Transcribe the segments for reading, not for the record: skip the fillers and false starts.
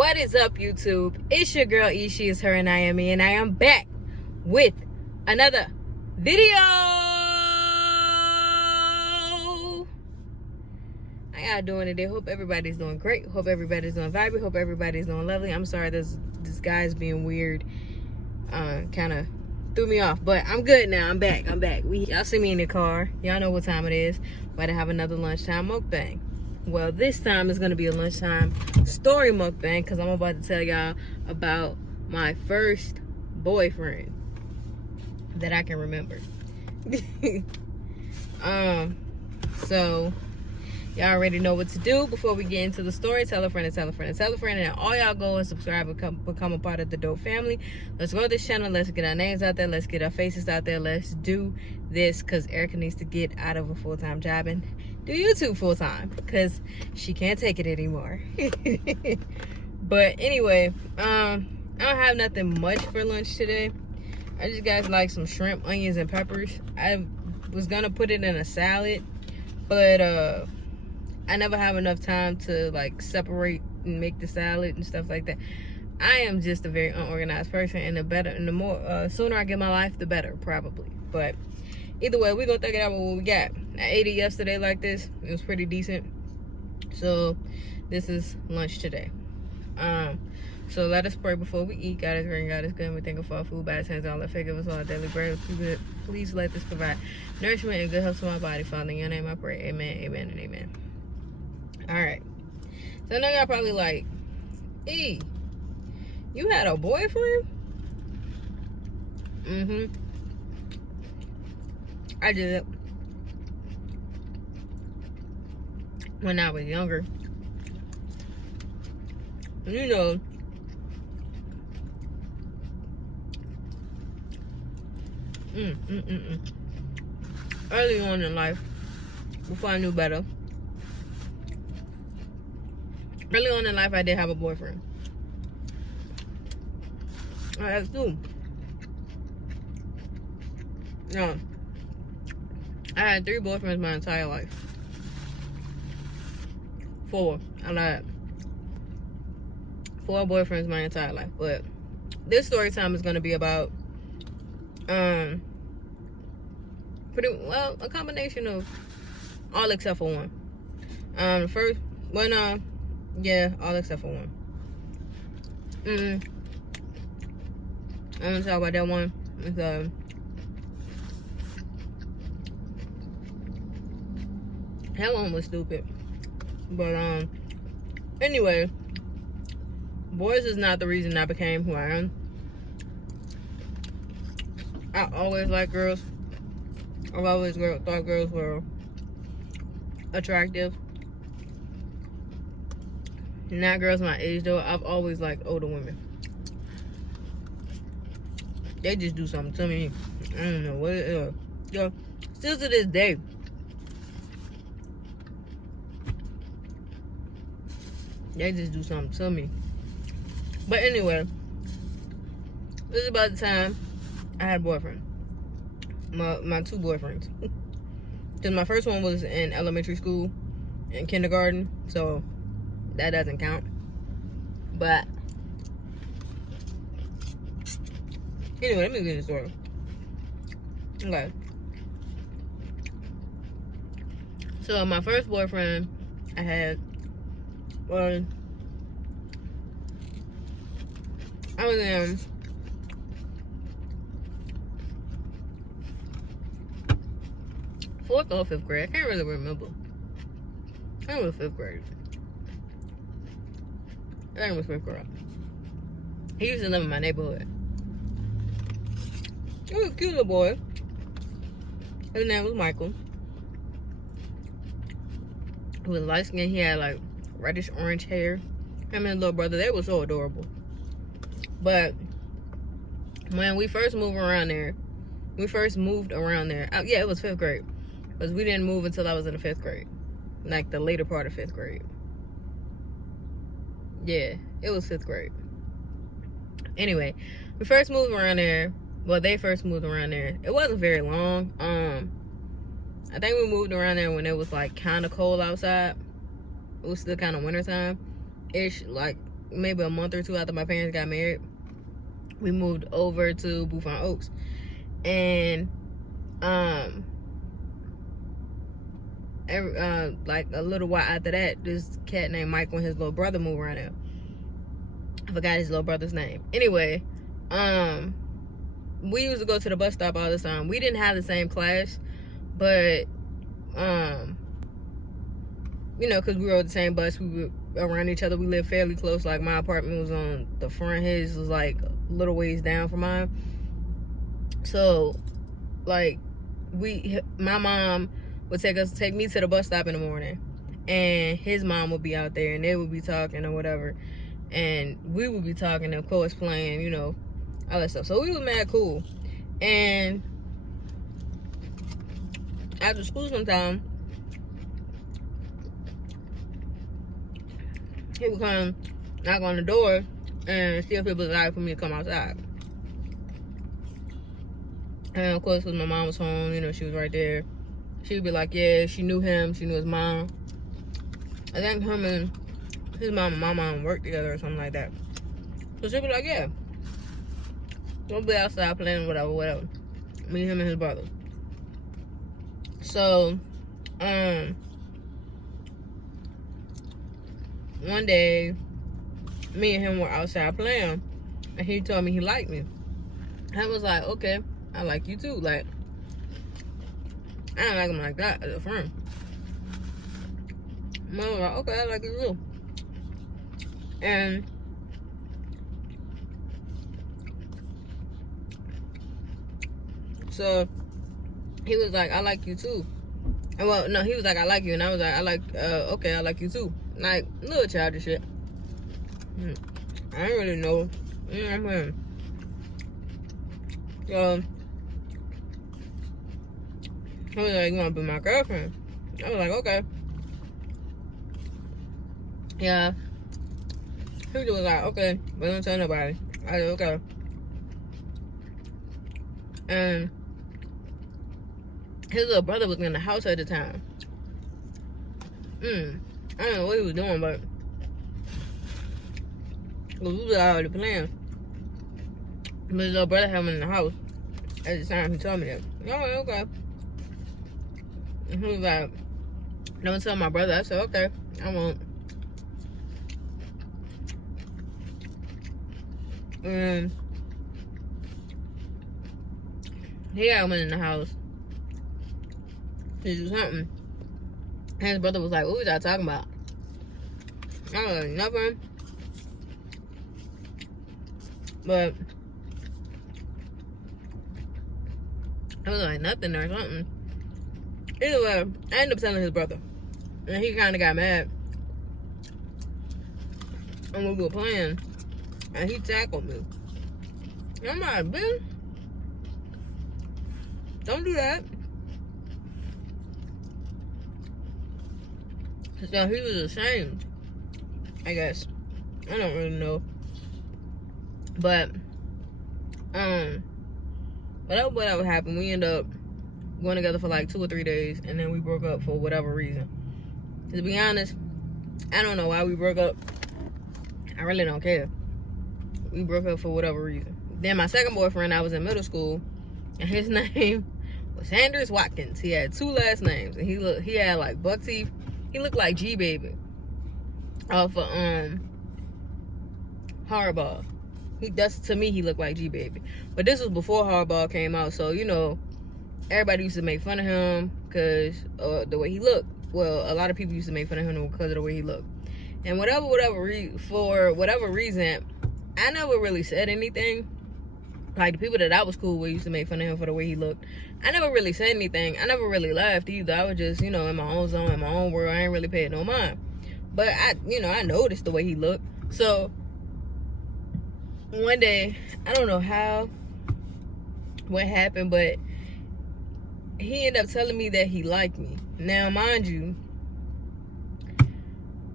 What is up, YouTube? It's your girl E. She is her and I am me, and I am back with another video. How y'all doing today? Hope everybody's doing great. Hope everybody's doing vibey. Hope everybody's doing lovely. I'm sorry this guy's being weird. Kind of threw me off, but I'm good now. I'm back. Y'all see me in the car. Y'all know what time it is. About to have another lunchtime mukbang. Well, this time is going to be a lunchtime story mukbang because I'm about to tell y'all about my first boyfriend that I can remember. So y'all already know what to do. Before we get into the story, tell a friend and tell a friend and tell a friend, and all y'all go and subscribe and become a part of the dope family. Let's grow this channel. Let's get our names out there. Let's get our faces out there. Let's do this because Erica needs to get out of a full-time job and do YouTube full-time because she can't take it anymore. But anyway, I don't have nothing much for lunch today. I just got like some shrimp, onions, and peppers. I was gonna put it in a salad, but I never have enough time to like separate and make the salad and stuff like that. I am just a very unorganized person, and the more sooner I get my life, the better, probably. But either way, we're gonna think it out with what we got. I ate it yesterday like this. It was pretty decent. So this is lunch today. So let us pray before we eat. God is great, God is good, and we thank you for our food. By His hands, all that give us all our daily bread. Please let this provide nourishment and good health to my body. Father, in your name I pray. Amen, amen, and amen. Alright. So I know y'all probably like, E, you had a boyfriend? I did. When I was younger. You know, early on in life, before I knew better, early on in life I did have a boyfriend. I had two. No, I had 3 boyfriends my entire life. 4. I lied. 4 boyfriends my entire life. But this story time is gonna be about pretty well a combination of all except for one. The first one, yeah, all except for one. I'm gonna talk about that one. It's that one was stupid. But anyway, boys is not the reason I became who I am. I always liked girls. I've always thought girls were attractive. Not girls my age though. I've always liked older women. They just do something to me. I don't know what it is. Yo, still to this day. They just do something to me. But anyway, this is about the time I had a boyfriend. My 2 boyfriends. Because my first one was in elementary school, in kindergarten, so that doesn't count. But anyway, let me get the story. Okay. So my first boyfriend I had was, I was in fourth or 5th grade. I can't really remember. I think it was 5th grade. I think it was 5th grade. He used to live in my neighborhood. He was a cute little boy. His name was Michael. He was light skinned. He had like reddish orange hair. Him and his little brother, they were so adorable. But when we first moved around there, yeah, it was 5th grade. Because we didn't move until I was in the 5th grade. Like the later part of 5th grade. Yeah, it was 5th grade. Anyway, we first moved around there. Well, they first moved around there. It wasn't very long. I think we moved around there when it was like kind of cold outside. It was still kind of wintertime ish, like maybe a month or two after my parents got married, we moved over to Bouffon Oaks. And like a little while after that, this cat named Michael and his little brother moved around there. I forgot his little brother's name. Anyway, we used to go to the bus stop all the time. We didn't have the same class, but you know, because we rode the same bus, we were around each other. We lived fairly close. Like, my apartment was on the front, his was like a little ways down from mine. So, like, my mom would take me to the bus stop in the morning, and his mom would be out there, and they would be talking or whatever, and we would be talking, of course, playing, you know, all that stuff. So we was mad cool. And after school sometime, he would come knock on the door and see if it was alright for me to come outside. And of course, because my mom was home, you know, she was right there. She would be like, yeah, she knew him, she knew his mom. I think him and his mom and my mom worked together or something like that. So she'd be like, yeah, we'll be outside playing, whatever. Me, him, and his brother. So, one day, me and him were outside playing, and he told me he liked me. I was like, okay, I like you too. Like, I don't like him like that as a friend. And I was like, okay, I like you too. And so he was like, I like you too. And well, no, he was like, I like you. And I was like, okay, I like you too. Like, little childish shit. I didn't really know. You know what I mean? So he was like, you want to be my girlfriend? I was like, okay. Yeah. He was like, okay, but don't tell nobody. I said, okay. And his little brother was in the house at the time. I don't know what he was doing, but we was already playing. But his little brother had him in the house at the time. He told me that. Oh, okay. And he was like, don't tell my brother. I said, okay, I won't. And he had him in the house to do something. And his brother was like, what was y'all talking about? I was like, nothing. But I was like, nothing or something. Either way, I ended up telling his brother. And he kind of got mad. And we were playing. And he tackled me. And I'm like, Ben, don't do that. So he was ashamed, I guess. I don't really know. But whatever happened, we ended up going together for like 2 or 3 days, and then we broke up for whatever reason. To be honest, I don't know why we broke up. I really don't care. We broke up for whatever reason. Then my second boyfriend, I was in middle school, and his name was Sanders Watkins. He had 2 last names, and he had like buck teeth. He looked like G Baby off of Hardball. To me, he looked like G Baby. But this was before Hardball came out, so you know, everybody used to make fun of him because the way he looked. Well, a lot of people used to make fun of him because of the way he looked. And for whatever reason, I never really said anything. Like, the people that I was cool with used to make fun of him for the way he looked. I never really said anything. I never really laughed either. I was just, you know, in my own zone, in my own world. I ain't really paid no mind. But I noticed the way he looked. So one day, I don't know what happened, but he ended up telling me that he liked me. Now, mind you,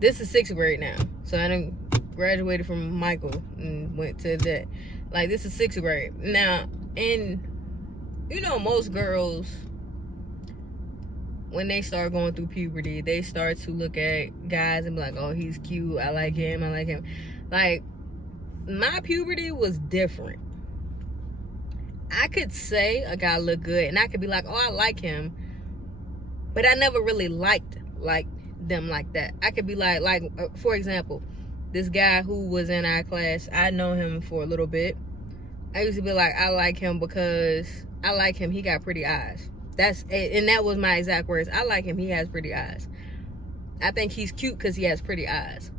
this is 6th grade now. So I done graduated from Michael and went to that. Like, this is 6th grade. Now, and you know, most girls, when they start going through puberty, they start to look at guys and be like, oh, he's cute, I like him. Like, my puberty was different. I could say a guy looked good, and I could be like, oh, I like him, but I never really liked them like that. I could be like, for example, this guy who was in our class, I know him for a little bit. I used to be like, I like him because I like him, he got pretty eyes. And that was my exact words. I like him, he has pretty eyes. I think he's cute because he has pretty eyes.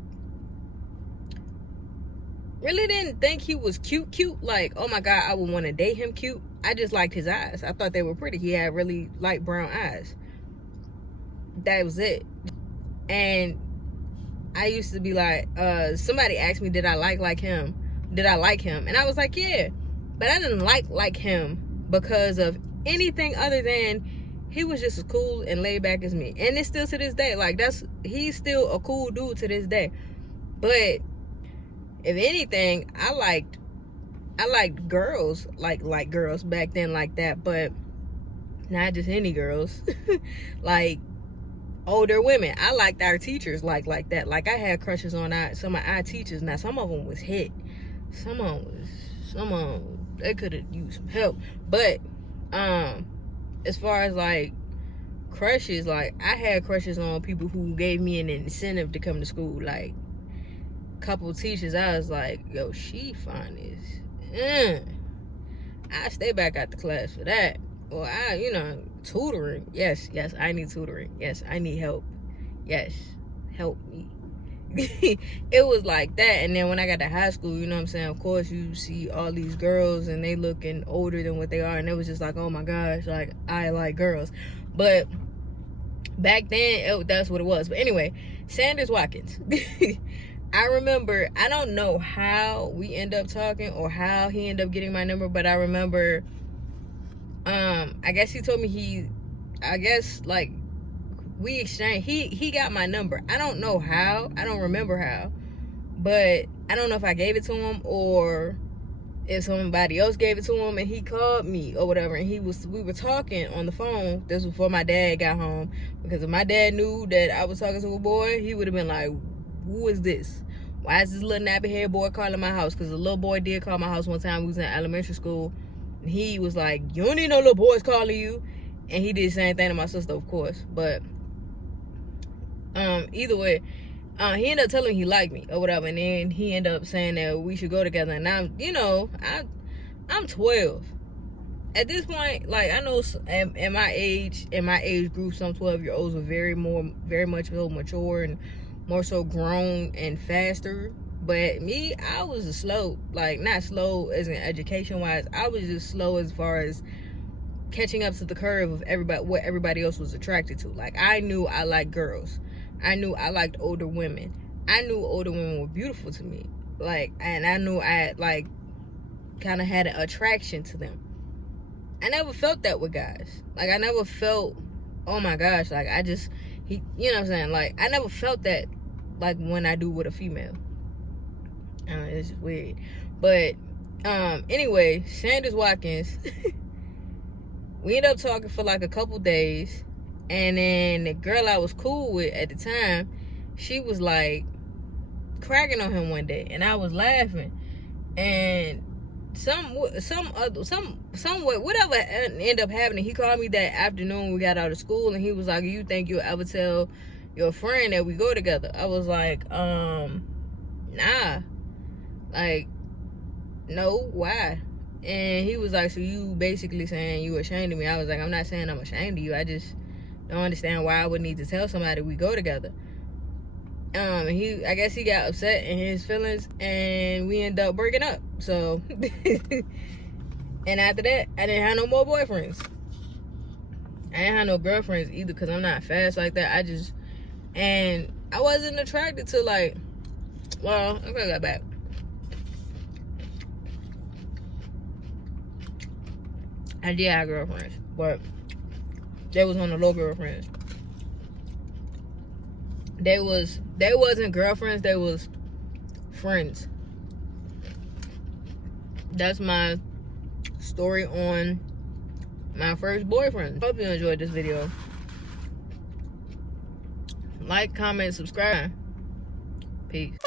Really didn't think he was cute. Like, oh my God, I would want to date him cute. I just liked his eyes. I thought they were pretty. He had really light brown eyes. That was it. And I used to be like, somebody asked me, did I like him? Did I like him? And I was like, yeah. But I didn't like him because of anything other than he was just as cool and laid back as me. And it's still to this day. Like, he's still a cool dude to this day. But if anything, I liked girls like girls back then like that, but not just any girls. Like older women. I liked our teachers like that. Like, I had crushes on some of our teachers. Now, some of them was hit. Some of them they could have used some help. But as far as like crushes, like, I had crushes on people who gave me an incentive to come to school. Like, couple teachers, I was like, yo, she fine as I stay back at the class for that. Or tutoring. Yes, I need tutoring. Yes, I need help. Yes, help me. It was like that. And then when I got to high school, you know what I'm saying, of course you see all these girls and they looking older than what they are, and it was just like, oh my gosh, like, I like girls. But back then, that's what it was. But anyway, Sanders Watkins. I remember, I don't know how we end up talking or how he ended up getting my number, but I remember, I guess he told me like, we exchanged, he got my number. I don't know how, I don't remember how, but I don't know if I gave it to him or if somebody else gave it to him, and he called me or whatever, and we were talking on the phone. This was before my dad got home, because if my dad knew that I was talking to a boy, he would have been like, who is this? Why is this little nappy head boy calling my house? Because the little boy did call my house one time. We was in elementary school. And he was like, you don't need no little boys calling you. And he did the same thing to my sister, of course. But either way, he ended up telling me he liked me or whatever. And then he ended up saying that we should go together. And I'm 12. At this point, like, I know in my age group, some 12-year-olds are very much more mature and more so grown and faster. But me, I was a slow, like, not slow as in education wise, I was just slow as far as catching up to the curve of what everybody else was attracted to. Like, I knew I liked girls. I knew I liked older women. I knew older women were beautiful to me. Like, and I knew I like kind of had an attraction to them. I never felt that with guys. Like, I never felt, oh my gosh, like, you know what I'm saying? Like, I never felt that like when I do with a female. It's just weird. But anyway, Sanders Watkins, we ended up talking for like a couple days, and then the girl I was cool with at the time, she was like cracking on him one day, and I was laughing, and whatever ended up happening, he called me that afternoon when we got out of school, and he was like, you think you'll ever tell your friend that we go together? I was like, nah. Like, no, why? And he was like, so you basically saying you ashamed of me? I was like, I'm not saying I'm ashamed of you. I just don't understand why I would need to tell somebody we go together. I guess he got upset in his feelings, and we ended up breaking up. So, and after that, I didn't have no more boyfriends. I didn't have no girlfriends either, because I'm not fast like that. And I wasn't attracted to, like, well, I'm gonna go back. I did have girlfriends, but they was on the low girlfriends. They wasn't girlfriends, they was friends. That's my story on my first boyfriend. Hope you enjoyed this video. Like, comment, subscribe. Peace.